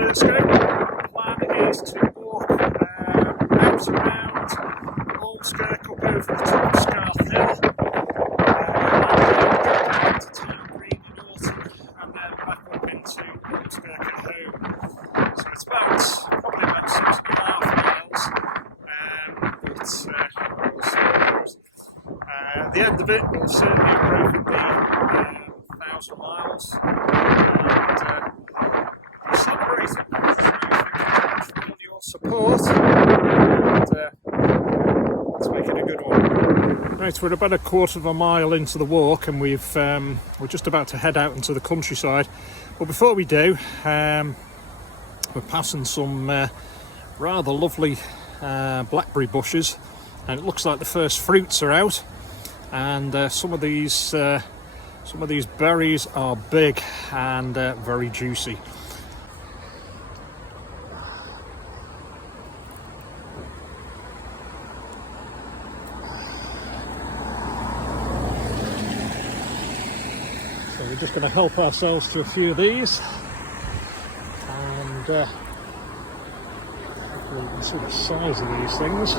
Burscough. The plan is to walk out around Ormskirk up over the top of Scarth Hill, and to Town Green in Aughton, and then back up into Ormskirk at home. So it's probably about 6.5 miles, but we'll see how it goes. At the end of it, we'll certainly have broken the 1,000 miles, and we're celebrating. So thank you for all your support, and let's make it a good one. Right, we're about a quarter of a mile into the walk, and we're just about to head out into the countryside. But before we do, we're passing some rather lovely blackberry bushes, and it looks like the first fruits are out. And some of these berries are big and very juicy. So we're just going to help ourselves to a few of these, and hopefully you can see the size of these things.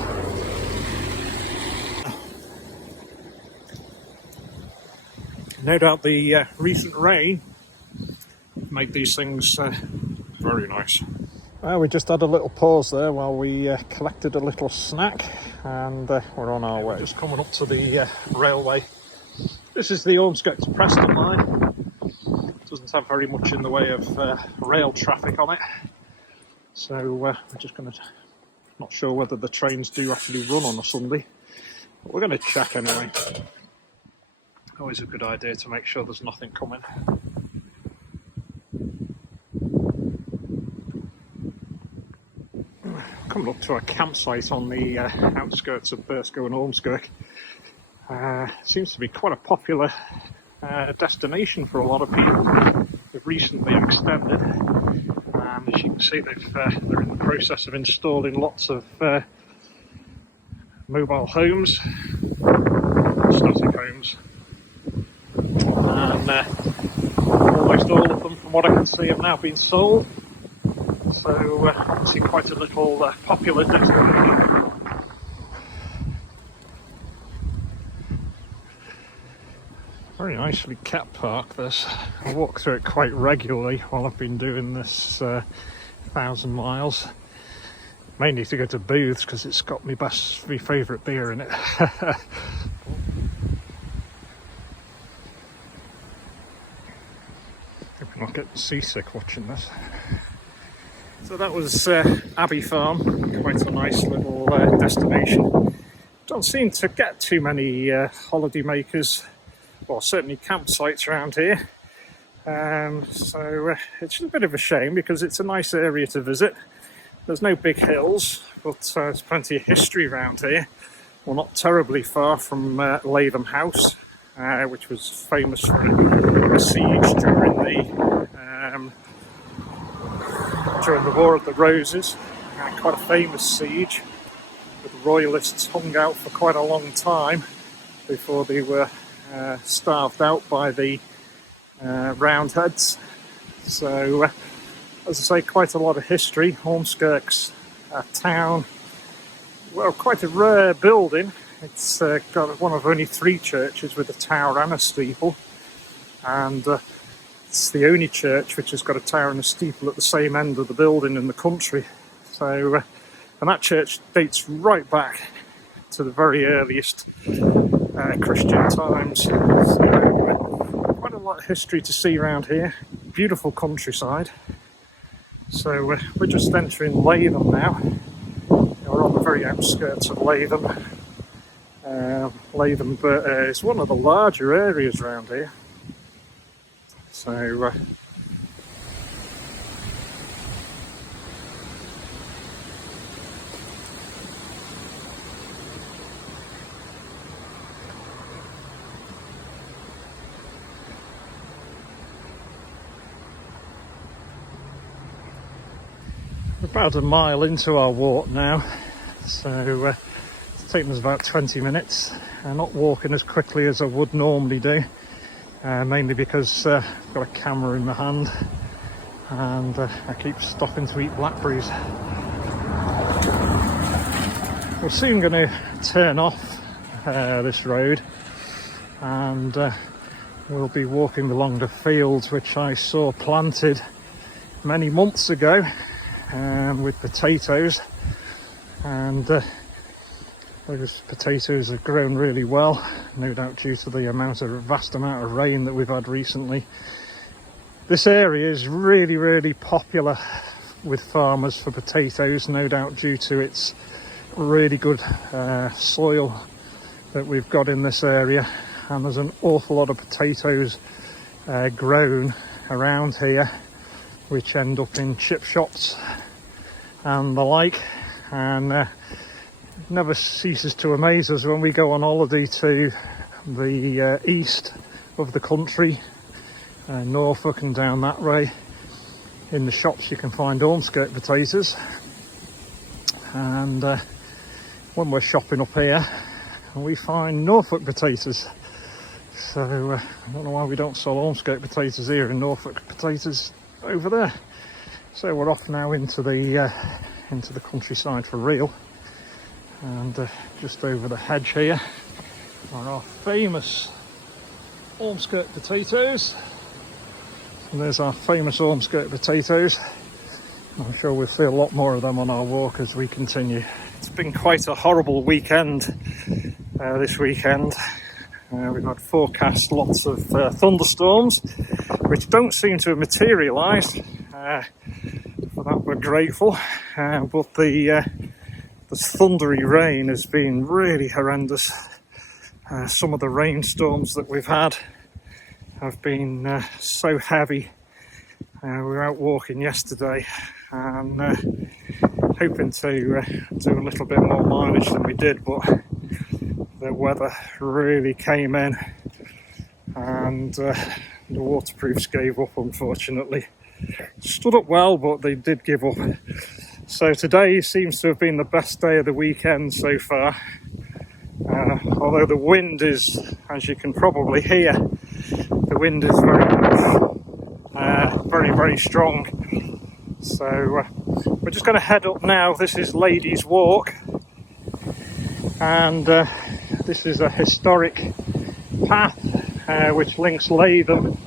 No doubt the recent rain made these things very nice. We just had a little pause there while we collected a little snack, and we're on our way. Just coming up to the railway. This is the Ormskirk to Preston line. Doesn't have very much in the way of rail traffic on it, so we're just going to, not sure whether the trains do actually run on a Sunday, but we're going to check anyway. Always a good idea to make sure there's nothing coming. Coming up to a campsite on the outskirts of Burscough and Ormskirk. Seems to be quite a popular destination for a lot of people. They've recently extended, and as you can see, they're in the process of installing lots of mobile homes, static homes. And almost all of them, from what I can see, have now been sold. So obviously quite a little popular destination. Very nicely kept park this. I walk through it quite regularly while I've been doing this 1,000 miles. Mainly to go to booths because it's got my favourite beer in it. I'm not getting seasick watching this. So that was Abbey Farm, quite a nice little destination. Don't seem to get too many holiday makers, or certainly campsites around here. So it's a bit of a shame because it's a nice area to visit. There's no big hills, but there's plenty of history around here. Well, not terribly far from Latham House, which was famous for a siege during the War of the Roses. Quite a famous siege, with the Royalists hung out for quite a long time before they were starved out by the Roundheads. So, as I say, quite a lot of history. Ormskirk's a town, well, quite a rare building. It's got one of only 3 churches with a tower and a steeple, and it's the only church which has got a tower and a steeple at the same end of the building in the country. So, and that church dates right back to the very earliest Christian times. So, quite a lot of history to see around here. Beautiful countryside. So we're just entering Latham now. We're on the very outskirts of Latham. Latham is one of the larger areas around here. So we're about a mile into our walk now, so it's taken us about 20 minutes. I'm not walking as quickly as I would normally do, mainly because I've got a camera in my hand, and I keep stopping to eat blackberries. We're soon going to turn off this road, and we'll be walking along the fields which I saw planted many months ago with potatoes, and those potatoes have grown really well, no doubt due to the vast amount of rain that we've had recently. This area is really popular with farmers for potatoes, no doubt due to its really good soil that we've got in this area, and there's an awful lot of potatoes grown around here which end up in chip shops and the like, and never ceases to amaze us when we go on holiday to the east of the country, Norfolk and down that way. In the shops you can find Ormskirk potatoes, and when we're shopping up here we find Norfolk potatoes. So I don't know why we don't sell Ormskirk potatoes here and Norfolk potatoes over there. So we're off now into the countryside for real, and just over the hedge here are our famous Ormskirk potatoes. And there's our famous Ormskirk potatoes. I'm sure we'll see a lot more of them on our walk as we continue. It's been quite a horrible weekend this weekend. We've had forecast lots of thunderstorms, which don't seem to have materialised. For that we're grateful, but the thundery rain has been really horrendous. Some of the rainstorms that we've had have been so heavy. We were out walking yesterday and hoping to do a little bit more mileage than we did, but the weather really came in and the waterproofs gave up, unfortunately. Stood up well, but they did give up. So today seems to have been the best day of the weekend so far. Although the wind is, as you can probably hear, the wind is very strong. So we're just going to head up now. This is Ladies Walk, and this is a historic path which links Latham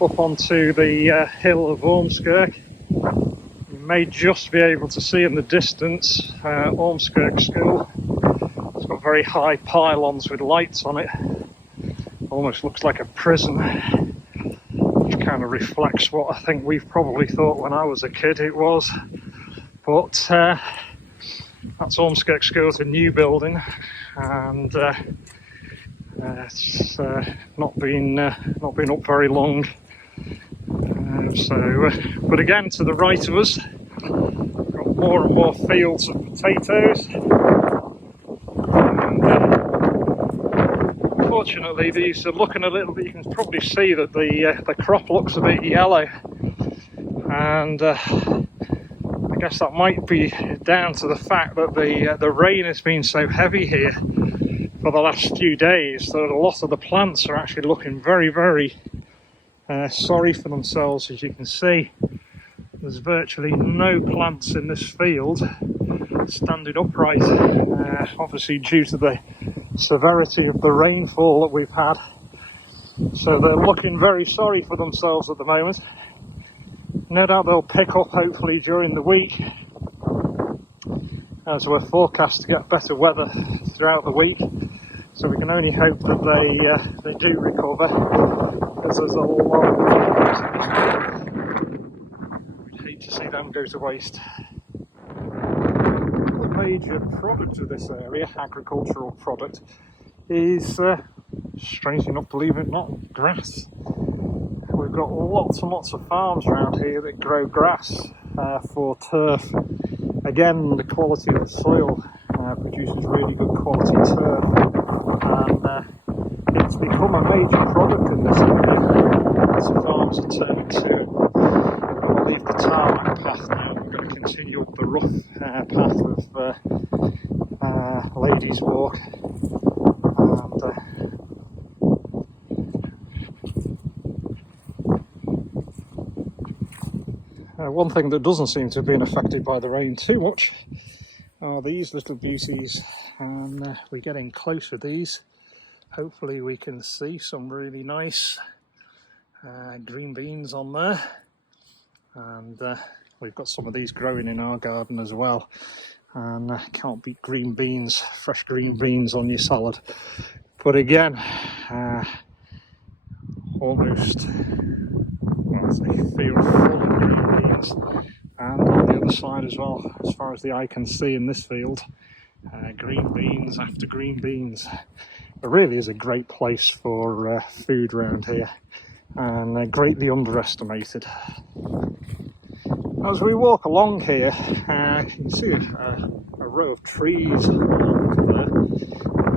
up onto the hill of Ormskirk. You may just be able to see in the distance Ormskirk School. It's got very high pylons with lights on it. Almost looks like a prison, which kind of reflects what I think we've probably thought when I was a kid it was. But that's Ormskirk School. It's a new building, and it's not been up very long. But again, to the right of us, we've got more and more fields of potatoes. And unfortunately, these are looking a little bit. You can probably see that the crop looks a bit yellow, and I guess that might be down to the fact that the rain has been so heavy here for the last few days that a lot of the plants are actually looking very sorry for themselves. As you can see, there's virtually no plants in this field standing upright, obviously due to the severity of the rainfall that we've had. So they're looking very sorry for themselves at the moment. No doubt they'll pick up hopefully during the week, as we're forecast to get better weather throughout the week. So we can only hope that they do recover, because there's a lot of we'd hate to see them go to waste. The major product of this area, agricultural product, is, strange enough, believe it or not, grass. We've got lots and lots of farms around here that grow grass for turf. Again, the quality of the soil produces really good quality turf, and it's become a major product in this area. Some farms are turning to, we'll leave the tarmac path now. We're going to continue up the rough path of Ladies Walk. And One thing that doesn't seem to have been affected by the rain too much are these little beauties, and we're getting close with these. Hopefully we can see some really nice green beans on there, and we've got some of these growing in our garden as well, and can't beat green beans, fresh green beans on your salad. But again, almost, well, it's a field full of green beans, and on the other side as well, as far as the eye can see in this field, green beans after green beans. It really is a great place for food around here, and greatly underestimated. As we walk along here, you can see a row of trees along there.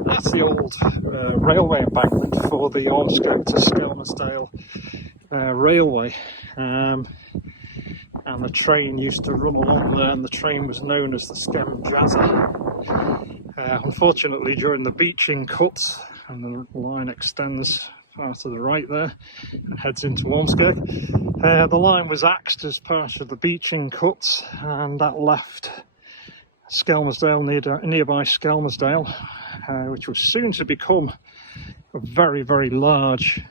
That's the old railway embankment for the Ormskirk to Skelmersdale railway, and the train used to run along there, and the train was known as the Skem Jazzer. Unfortunately, during the beaching cuts, and the line extends far to the right there and heads into Ormskirk, the line was axed as part of the beaching cuts, and that left Skelmersdale, nearby Skelmersdale, which was soon to become a very, very large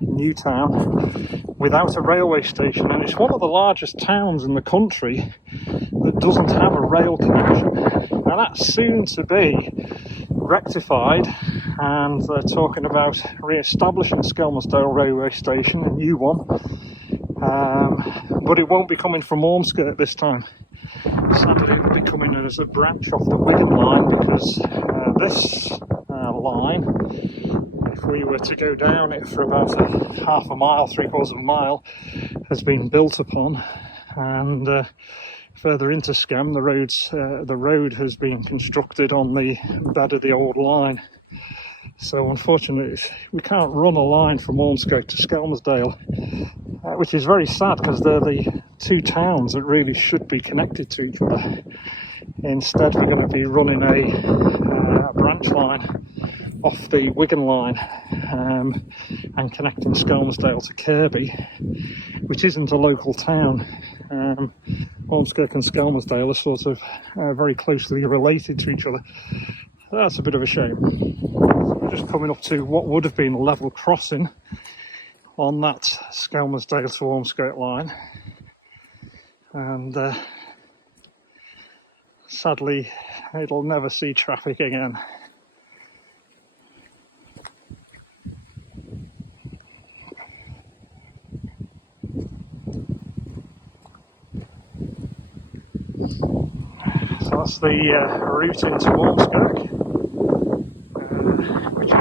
new town without a railway station. And it's one of the largest towns in the country that doesn't have a rail connection. Now that's soon to be rectified, and they're talking about re-establishing Skelmersdale railway station, a new one, but it won't be coming from Ormskirk this time. Sadly, it will be coming as a branch off the Wigan line, because this line, if we were to go down it for about half a mile, 3/4 of a mile, has been built upon, and further into Skem, the road has been constructed on the bed of the old line. So unfortunately, we can't run a line from Ormskirk to Skelmersdale, which is very sad, because they're the two towns that really should be connected to each other. Instead, we're going to be running a branch line off the Wigan line, and connecting Skelmersdale to Kirby, which isn't a local town. Ormskirk and Skelmersdale are sort of very closely related to each other. That's a bit of a shame. So we're just coming up to what would have been a level crossing on that Skelmersdale to Ormskirk line, and sadly it'll never see traffic again. So that's the route into Ormskirk, which is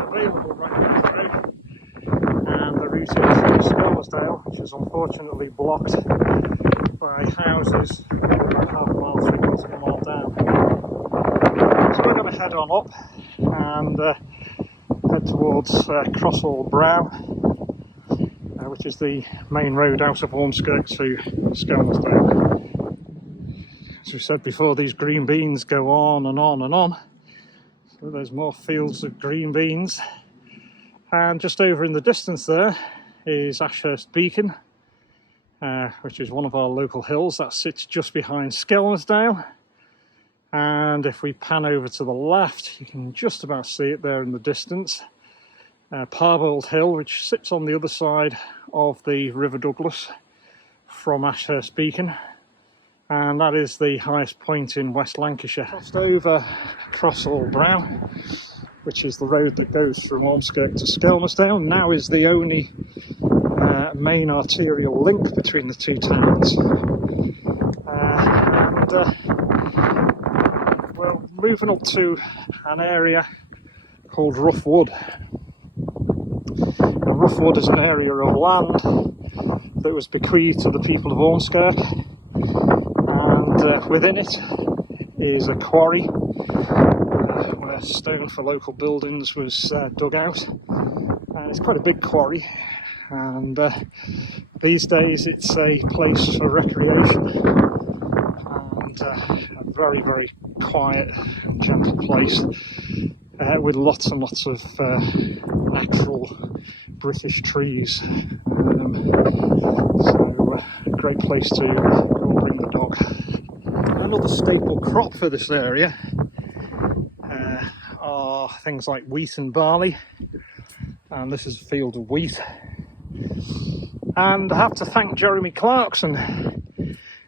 available right now today, and the route into Skelmersdale, which is unfortunately blocked by houses about half a mile, 3/4 of a mile down. So we're going to head on up and head towards Crossall Brow, which is the main road out of Ormskirk to Skelmersdale. As we said before, these green beans go on and on and on. So there's more fields of green beans. And just over in the distance there is Ashurst Beacon, which is one of our local hills that sits just behind Skelmersdale. And if we pan over to the left, you can just about see it there in the distance. Parbold Hill, which sits on the other side of the River Douglas from Ashurst Beacon. And that is the highest point in West Lancashire. Just over Crossall Brow, which is the road that goes from Ormskirk to Skelmersdale, now is the only main arterial link between the two towns. We're moving up to an area called Rough Wood. And Rough Wood is an area of land that was bequeathed to the people of Ormskirk. And within it is a quarry where stone for local buildings was dug out, and it's quite a big quarry, and these days it's a place for recreation, and a very, very quiet and gentle place with lots and lots of natural British trees. So great place to go and bring the dog. Another staple crop for this area are things like wheat and barley, and this is a field of wheat. And I have to thank Jeremy Clarkson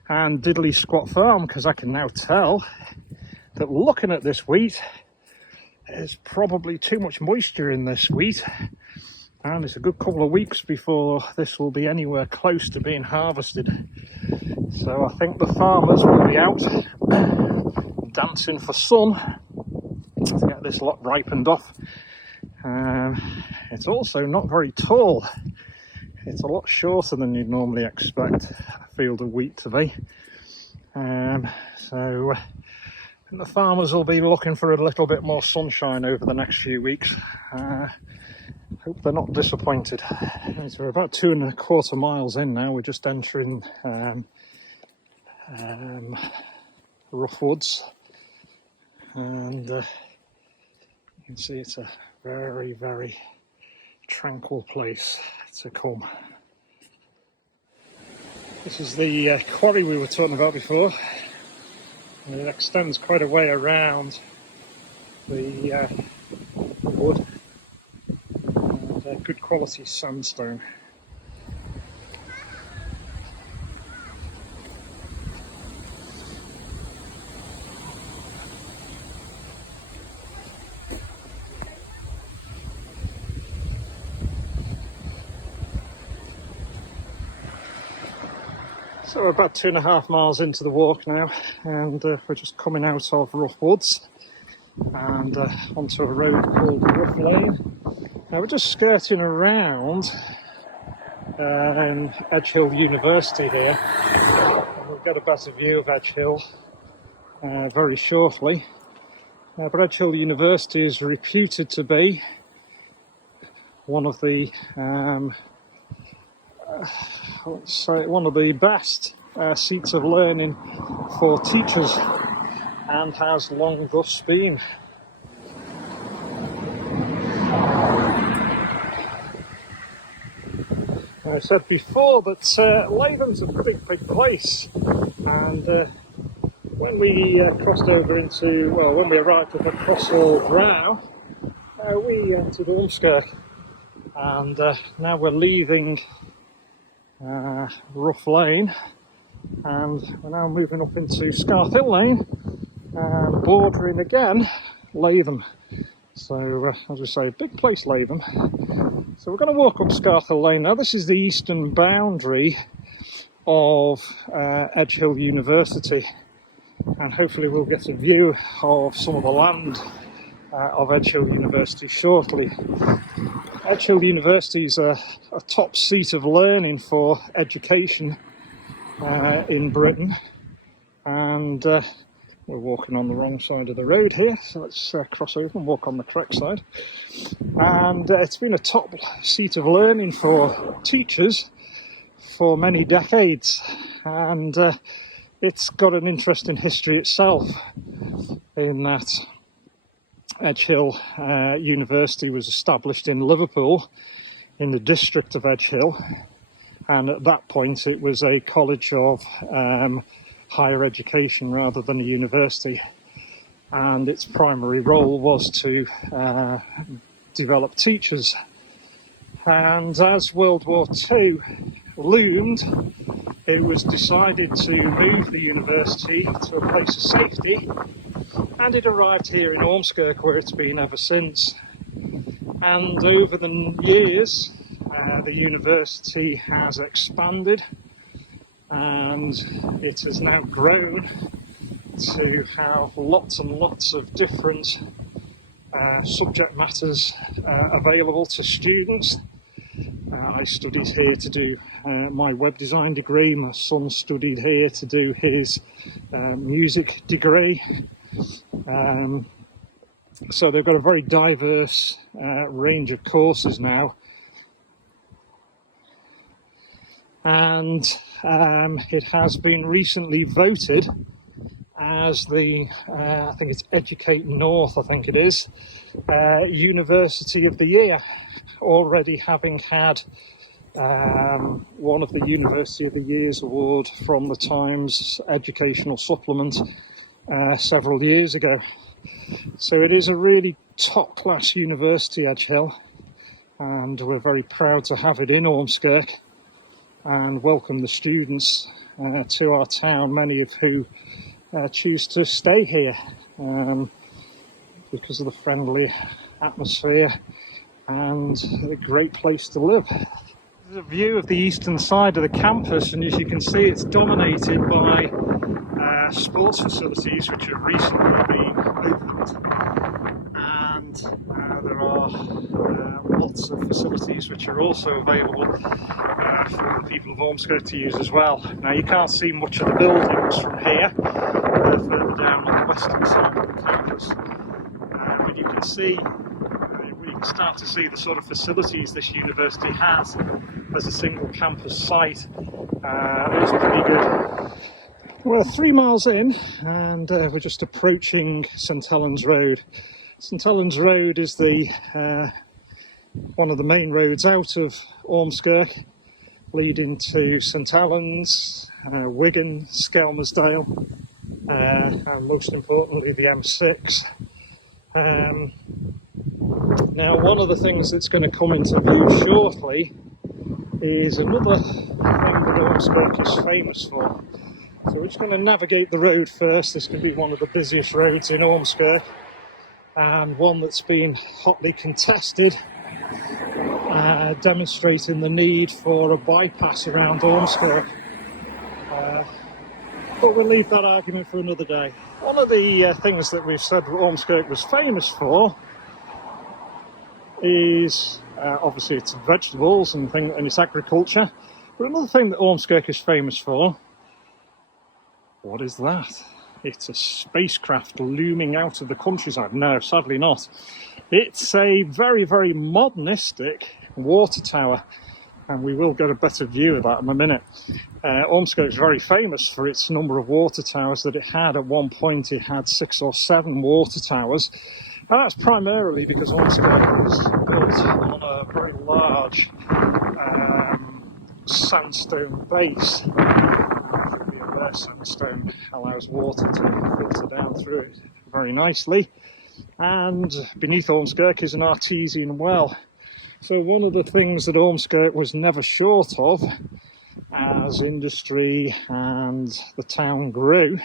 and Diddley Squat Farm, because I can now tell that looking at this wheat, there's probably too much moisture in this wheat, and it's a good couple of weeks before this will be anywhere close to being harvested. So I think the farmers will be out dancing for sun to get this lot ripened off. It's also not very tall. It's a lot shorter than you'd normally expect a field of wheat to be. So I think the farmers will be looking for a little bit more sunshine over the next few weeks. Hope they're not disappointed. So we're about 2.25 miles in now. We're just entering rough woods, and you can see it's a very, very tranquil place to come. This is the quarry we were talking about before, and it extends quite a way around the wood, and good quality sandstone. So we're about 2.5 miles into the walk now, and we're just coming out of rough woods and onto a road called Rough Lane. Now we're just skirting around Edge Hill University here, and we'll get a better view of Edge Hill very shortly. But Edge Hill University is reputed to be one of the one of the best seats of learning for teachers, and has long thus been. I said before that Latham's a big place, and when we crossed over into, well, when we arrived at the Crossroad Brow, we entered Ormskirk, and now we're leaving Rough Lane, and we're now moving up into Scarth Hill Lane, bordering again Latham. So as we say, big place, Latham. So we're going to walk up Scarth Hill Lane now. This is the eastern boundary of Edge Hill University, and hopefully we'll get a view of some of the land of Edge Hill University shortly. Edge Hill University is a top seat of learning for education in Britain, and we're walking on the wrong side of the road here, so let's cross over and walk on the correct side. And it's been a top seat of learning for teachers for many decades, and it's got an interesting history itself, in that Edge Hill University was established in Liverpool, in the district of Edge Hill, and at that point it was a college of higher education rather than a university, and its primary role was to develop teachers. And as World War II loomed, it was decided to move the university to a place of safety, and it arrived here in Ormskirk, where it's been ever since. And over the years, the university has expanded, and it has now grown to have lots and lots of different subject matters available to students. I studied here to do my web design degree. My son studied here to do his music degree. So they've got a very diverse range of courses now, and it has been recently voted as the I think it's Educate North, I think it is, University of the Year, already having had won of the University of the Year's award from the Times educational supplement several years ago. So it is a really top-class university, Edge Hill, and we're very proud to have it in Ormskirk and welcome the students to our town, many of who choose to stay here because of the friendly atmosphere and a great place to live. There's a view of the eastern side of the campus, and as you can see, it's dominated by sports facilities which have recently been opened, and there are lots of facilities which are also available for the people of Ormskirk to use as well. Now, you can't see much of the buildings from here, further down on the western side of the campus, but you can see, you can start to see the sort of facilities this university has as a single campus site. It's pretty good. We're 3 miles in, and we're just approaching St Helens Road. St Helens Road is the one of the main roads out of Ormskirk, leading to St Helens, Wigan, Skelmersdale, and most importantly the M6. Now, one of the things that's going to come into view shortly is another thing that Ormskirk is famous for. So we're just going to navigate the road first. This can be one of the busiest roads in Ormskirk, and one that's been hotly contested, demonstrating the need for a bypass around Ormskirk. But we'll leave that argument for another day. One of the things that we've said Ormskirk was famous for is obviously its vegetables and its agriculture. But another thing that Ormskirk is famous for, what is that? It's a spacecraft looming out of the countryside. No, sadly not. It's a very, very modernistic water tower, and we will get a better view of that in a minute. Ormskirk is very famous for its number of water towers that it had. At one point it had 6 or 7 water towers, and that's primarily because Ormskirk was built on a very large sandstone base. Rare sandstone allows water to filter down through it very nicely, and beneath Ormskirk is an artesian well. So one of the things that Ormskirk was never short of as industry and the town grew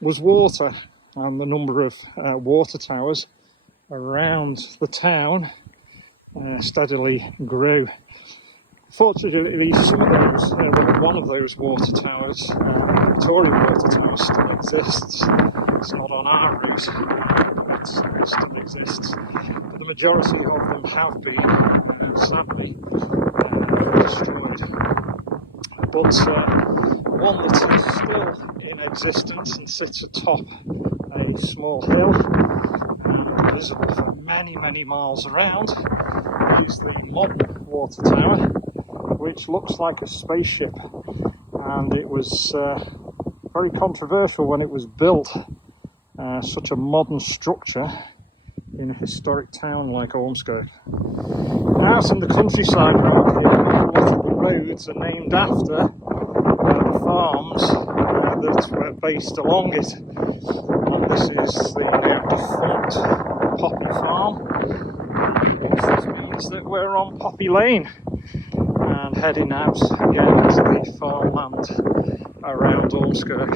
was water, and the number of water towers around the town steadily grew. Fortunately, some of those, one of those water towers, Victoria Water Tower, still exists. It's not on our route, but it still exists. But the majority of them have been, sadly, destroyed. But one that is still in existence and sits atop a small hill and visible for many, many miles around is the modern water tower, which looks like a spaceship, and it was very controversial when it was built, such a modern structure in a historic town like Ormskirk. Out in the countryside around here, a lot of the roads are named after the farms that were based along it, and this is the now defunct Poppy Farm. This means that we're on Poppy Lane and heading out again to the farmland around Ormskirk.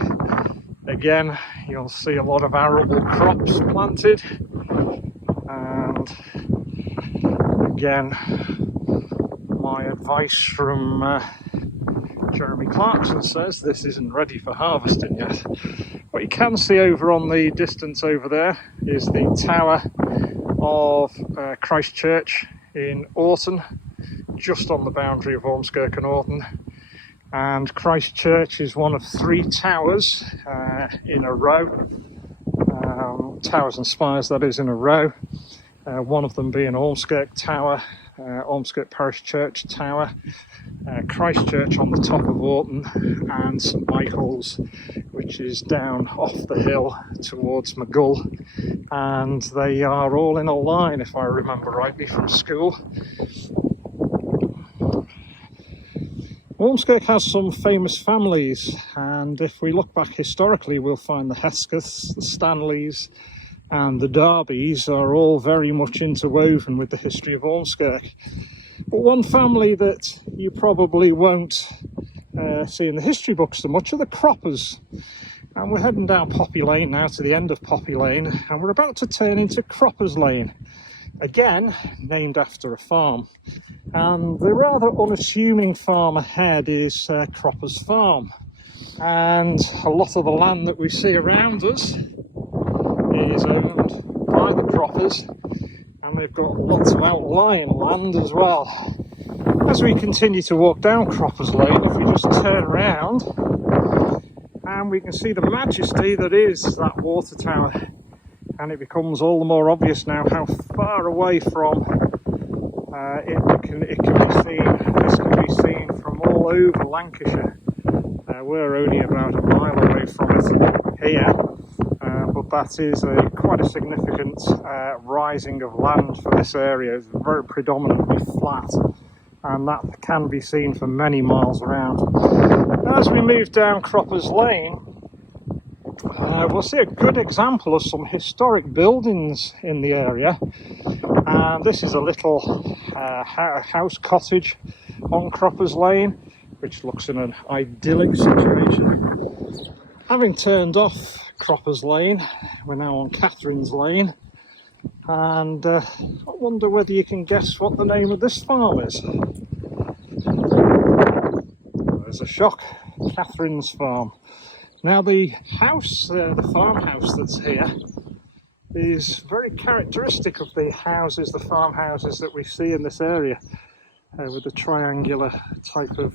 Again, you'll see a lot of arable crops planted, and again, my advice from Jeremy Clarkson says this isn't ready for harvesting yet. What you can see over on the distance over there is the tower of Christ Church in Aughton, just on the boundary of Ormskirk and Aughton. And Christ Church is one of 3 towers in a row, towers and spires that is in a row, one of them being Ormskirk Tower, Ormskirk Parish Church Tower, Christ Church on the top of Aughton, and St Michael's, which is down off the hill towards Maghull. And they are all in a line, if I remember rightly from school. Ormskirk has some famous families, and if we look back historically, we'll find the Heskeths, the Stanleys and the Darbys are all very much interwoven with the history of Ormskirk. But one family that you probably won't see in the history books so much are the Croppers. And we're heading down Poppy Lane now to the end of Poppy Lane, and we're about to turn into Croppers Lane, again named after a farm. And the rather unassuming farm ahead is Croppers Farm, and a lot of the land that we see around us is owned by the Croppers, and they've got lots of outlying land as well. As we continue to walk down Croppers Lane, if we just turn around, and we can see the majesty that is that water tower, and it becomes all the more obvious now how far away from it can be seen. This can be seen from all over Lancashire. We're only about a mile away from it here, but that is quite a significant rising of land for this area. It's very predominantly flat, and that can be seen for many miles around. As we move down Croppers Lane, we'll see a good example of some historic buildings in the area. And this is a little house cottage on Croppers Lane, which looks in an idyllic situation. Having turned off Croppers Lane, we're now on Catherine's Lane, and I wonder whether you can guess what the name of this farm is. There's a shock. Catherine's Farm. Now the house, the farmhouse that's here, is very characteristic of the houses, the farmhouses that we see in this area, with the triangular type of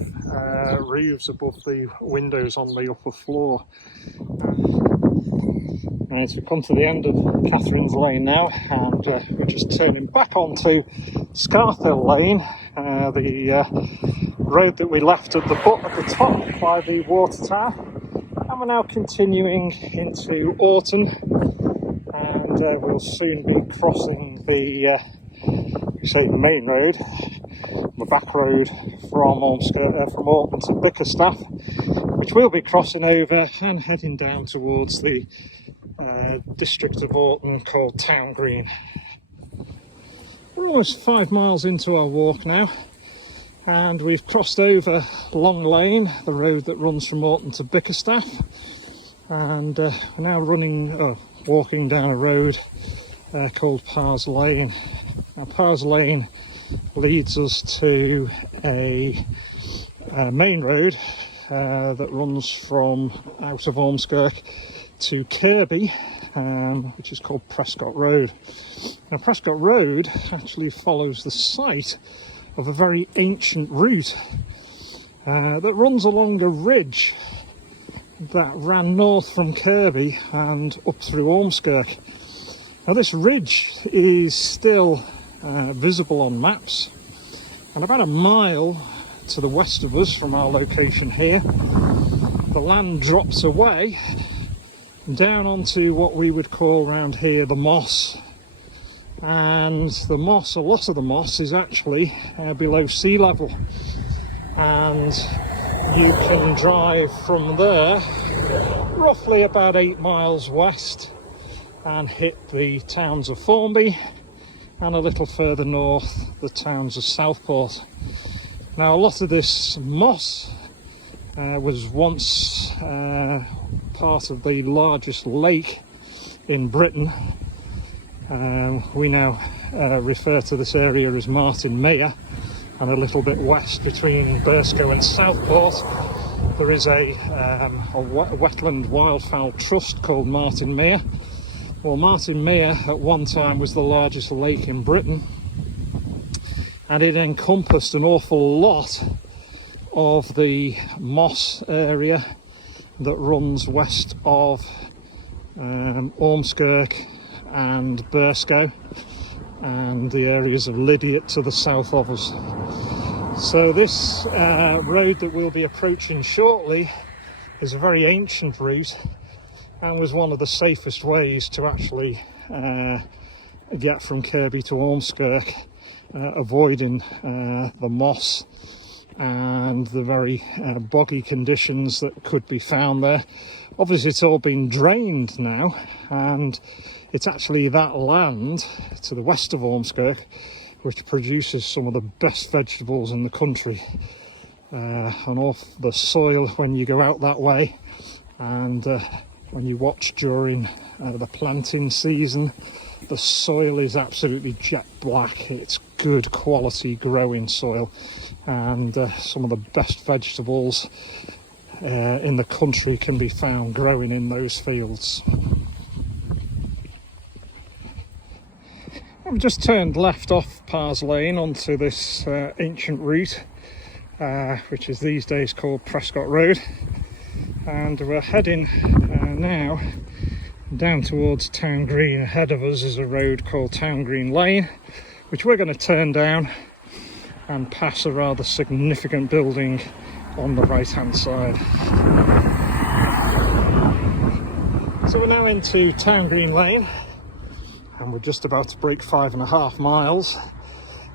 roofs above the windows on the upper floor. Right, so we've come to the end of Catherine's Lane now, and we're just turning back onto Scarthill Lane, the road that we left at the top by the water tower, and we're now continuing into Aughton, and we'll soon be crossing the main road, the back road from Aughton to Bickerstaff, which we'll be crossing over and heading down towards the district of Aughton called Town Green. We're almost 5 miles into our walk now, and we've crossed over Long Lane, the road that runs from Aughton to Bickerstaff, and we're now walking down a road called Parrs Lane. Now Parrs Lane leads us to a main road that runs from out of Ormskirk to Kirby, which is called Prescott Road. Now Prescott Road actually follows the site of a very ancient route that runs along a ridge that ran north from Kirby and up through Ormskirk. Now this ridge is still visible on maps, and about a mile to the west of us from our location here, the land drops away down onto what we would call around here the moss. And the moss, a lot of the moss is actually below sea level, and you can drive from there roughly about 8 miles west and hit the towns of Formby, and a little further north the towns of Southport. Now a lot of this moss was once part of the largest lake in Britain. We now refer to this area as Martin Mere, and a little bit west between Burscough and Southport there is a wetland wildfowl trust called Martin Mere. Well, Martin Mere at one time was the largest lake in Britain, and it encompassed an awful lot of the moss area that runs west of Ormskirk and Burscough, and the areas of Lydiate to the south of us. So this road that we'll be approaching shortly is a very ancient route, and was one of the safest ways to actually get from Kirby to Ormskirk, avoiding the moss and the very boggy conditions that could be found there. Obviously it's all been drained now, and it's actually that land to the west of Ormskirk which produces some of the best vegetables in the country. And off the soil when you go out that way, and when you watch during the planting season, the soil is absolutely jet black. It's good quality growing soil, and some of the best vegetables in the country can be found growing in those fields. I've just turned left off Parrs Lane onto this ancient route, which is these days called Prescott Road, and we're heading now down towards Town Green. Ahead of us is a road called Town Green Lane, which we're going to turn down and pass a rather significant building on the right hand side. So we're now into Town Green Lane, and we're just about to break 5.5 miles,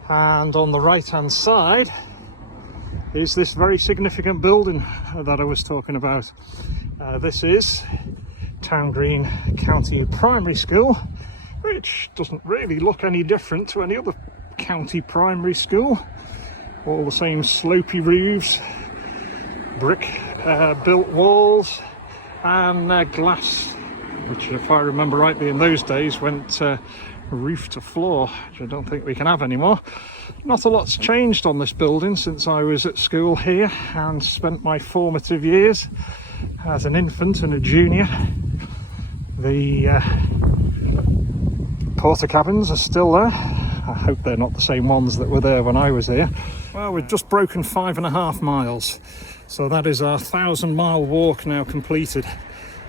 and on the right hand side is this very significant building that I was talking about. This is Town Green County Primary School, which doesn't really look any different to any other county primary school. All the same slopey roofs, brick built walls, and glass, which, if I remember rightly, in those days went roof to floor, which I don't think we can have anymore. Not a lot's changed on this building since I was at school here and spent my formative years as an infant and a junior. The porter cabins are still there. I hope they're not the same ones that were there when I was here. Well, we've just broken 5.5 miles, so that is our 1,000-mile walk now completed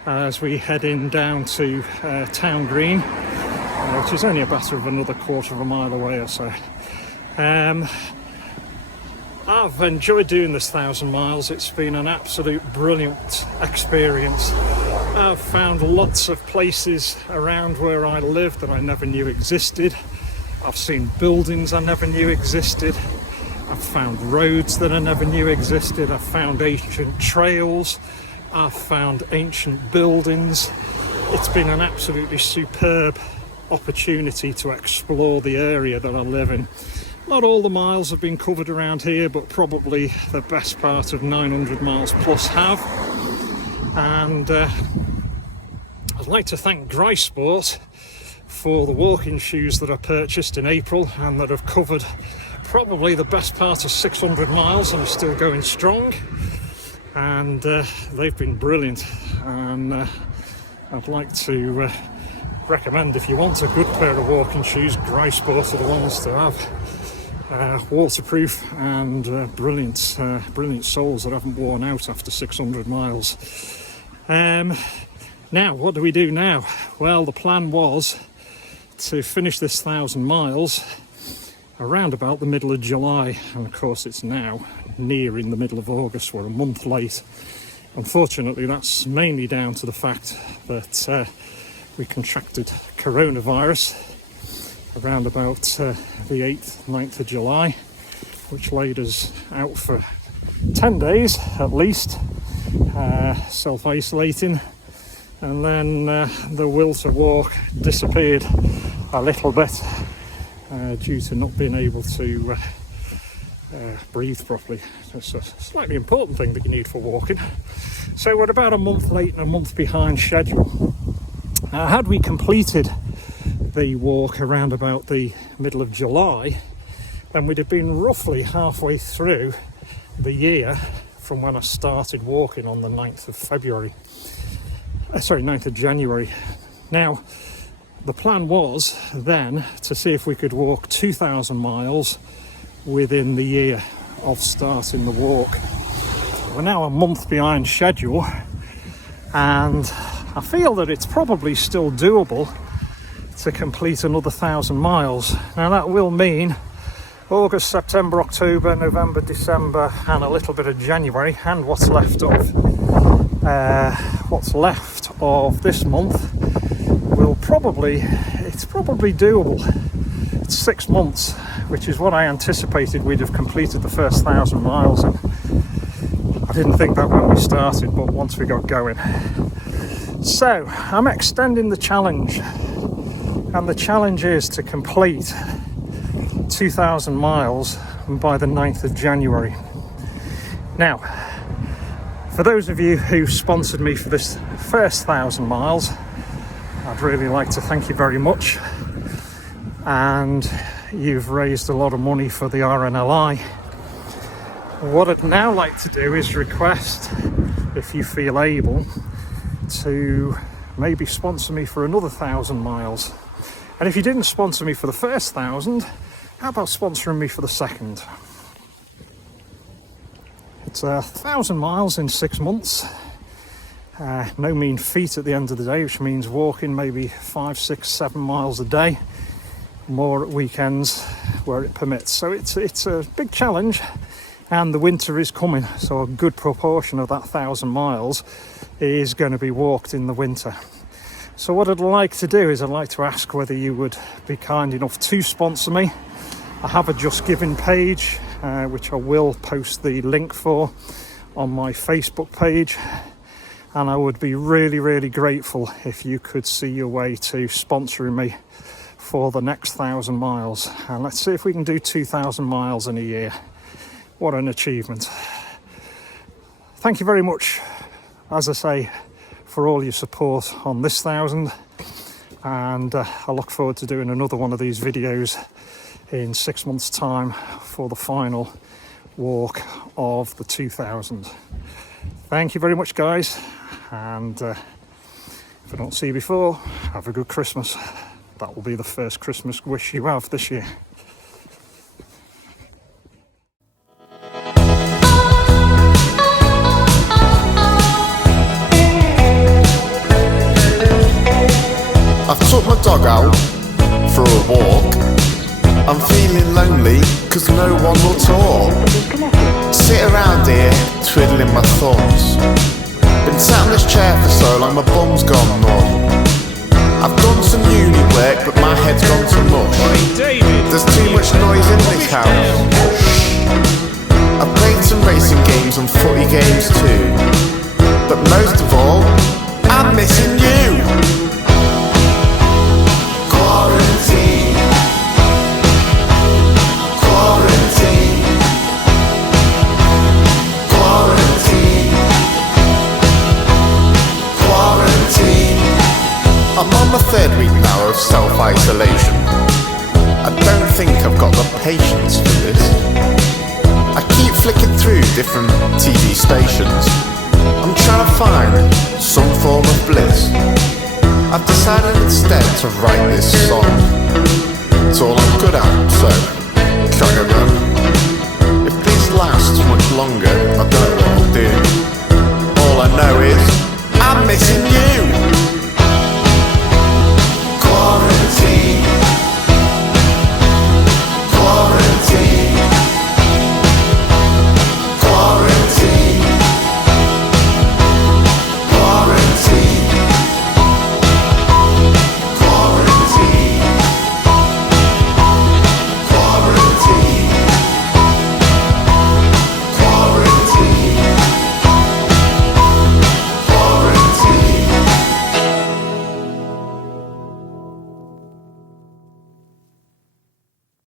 as we head in down to Town Green, which is only a matter of another quarter of a mile away or so. I've enjoyed doing this 1,000 miles. It's been an absolute brilliant experience. I've found lots of places around where I live that I never knew existed. I've seen buildings I never knew existed. I've found roads that I never knew existed. I've found ancient trails. I've found ancient buildings. It's been an absolutely superb opportunity to explore the area that I live in. Not all the miles have been covered around here, but probably the best part of 900 miles plus have. And I'd like to thank Dry Sport for the walking shoes that I purchased in April and that have covered probably the best part of 600 miles and are still going strong. And they've been brilliant, and I'd like to recommend, if you want a good pair of walking shoes, Dry Sport are the ones to have. Waterproof and brilliant soles that haven't worn out after 600 miles. Now, what do we do now? Well, the plan was to finish this 1,000 miles around about the middle of July, and of course it's now nearing the middle of August. We're a month late. Unfortunately, that's mainly down to the fact that we contracted coronavirus around about the 8th, 9th of July, which laid us out for 10 days at least, self-isolating, and then the will to walk disappeared a little bit due to not being able to breathe properly. It's a slightly important thing that you need for walking. So we're about a month late and a month behind schedule. Had we completed the walk around about the middle of July, then we'd have been roughly halfway through the year from when I started walking on the 9th of February. 9th of January. Now, the plan was then to see if we could walk 2,000 miles within the year of starting the walk. We're now a month behind schedule, and I feel that it's probably still doable to complete another 1,000 miles. Now that will mean August, September, October, November, December, and a little bit of January, and what's left of this month will it's probably doable. It's 6 months which is what I anticipated we'd have completed the first 1,000 miles. And I didn't think that when we started, but once we got going. So I'm extending the challenge, and the challenge is to complete 2,000 miles by the 9th of January. Now, for those of you who sponsored me for this first 1,000 miles, I'd really like to thank you very much. And you've raised a lot of money for the RNLI. What I'd now like to do is request, if you feel able, to maybe sponsor me for another 1,000 miles. And if you didn't sponsor me for the first 1,000, how about sponsoring me for the second? It's 1,000 miles in 6 months. No mean feat at the end of the day, which means walking maybe 5, 6, 7 miles a day, more at weekends where it permits. So it's a big challenge, and the winter is coming, so a good proportion of that 1,000 miles is going to be walked in the winter. So what I'd like to do is I'd like to ask whether you would be kind enough to sponsor me. I have a Just Giving page, which I will post the link for on my Facebook page, and I would be really, really grateful if you could see your way to sponsoring me for the next 1,000 miles. And let's see if we can do 2,000 miles in a year. What an achievement. Thank you very much, as I say, for all your support on this 1,000, and I look forward to doing another one of these videos in 6 months' time for the final walk of the 2,000. Thank you very much, guys, and if I don't see you before, have a good Christmas. That will be the first Christmas wish you have this year. I've took my dog out for a walk. I'm feeling lonely cause no one will talk. Sit around here twiddling my thumbs. Been sat in this chair for so long my bum's gone numb. I've done some uni work but my head's gone to mush. There's too much noise in this house. I've played some racing games and footy games too, but most of all, I'm missing you. Quarantine, quarantine, quarantine, quarantine. I'm on my 3rd week now of self-isolation. I don't think I've got the patience for this. I keep flicking through different TV stations. I'm trying to find some form of bliss. I've decided instead to write this song. It's all I'm good at, so carry on. If this lasts much longer, I don't know what I'll do. All I know is I'm missing